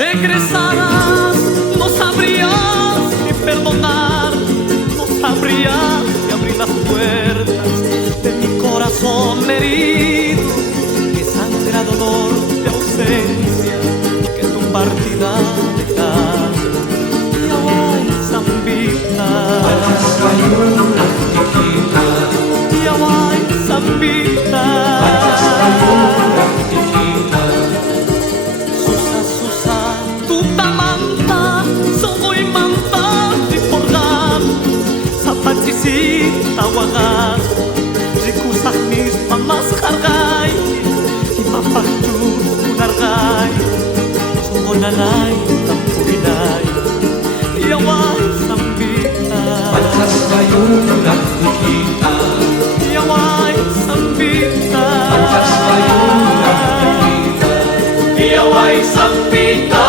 regresarás, no sabrías ni perdonar, no sabrías ni abrir las puertas de mi corazón herido, que sangra dolor de ausencia, que tu partida dejaste. Yaway, Zambita, Yaway, Zambita, tawagas rikusahnis pamas hargay ipapahjus kunargay sungonanay tampurinay Yaway, Zambita, Patas kayong nakikita. Yaway, Zambita, Patas kayong nakikita. Yaway, Zambita.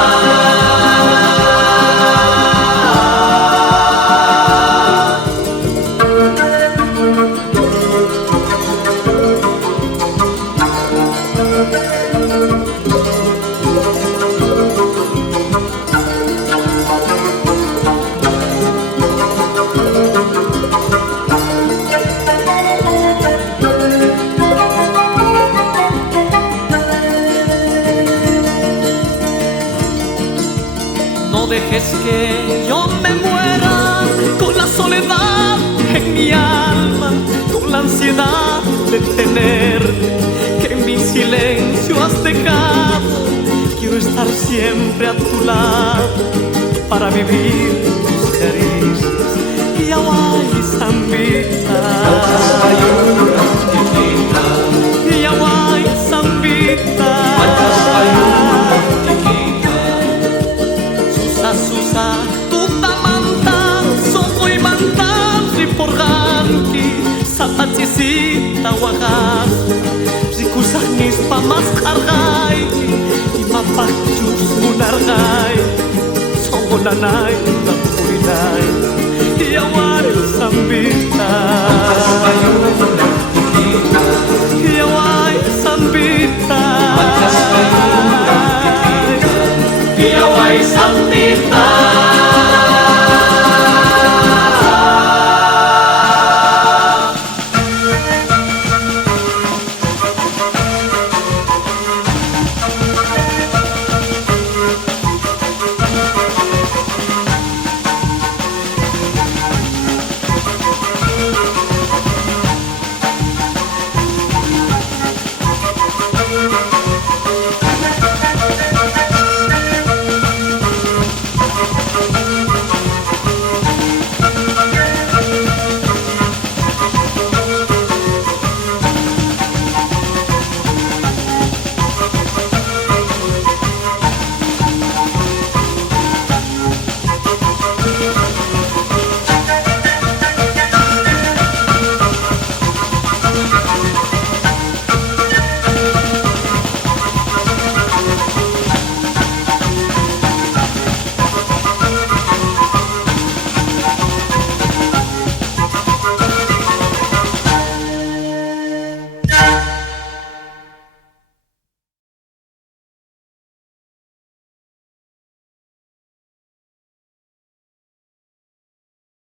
No dejes que yo me muera con la soledad en mi alma, con la ansiedad de tenerte, que en mi silencio has dejado. Quiero estar siempre a tu lado para vivir tus caricias. Yaway, Zambita, Yaway, Zambita, Susa, tutamanta, soko'y manta, riporganki, sapatsisita, wagas, rikusahnis pamas hargay, imapachus munargay, songonanay, tampurinay, Yaway, Zambita.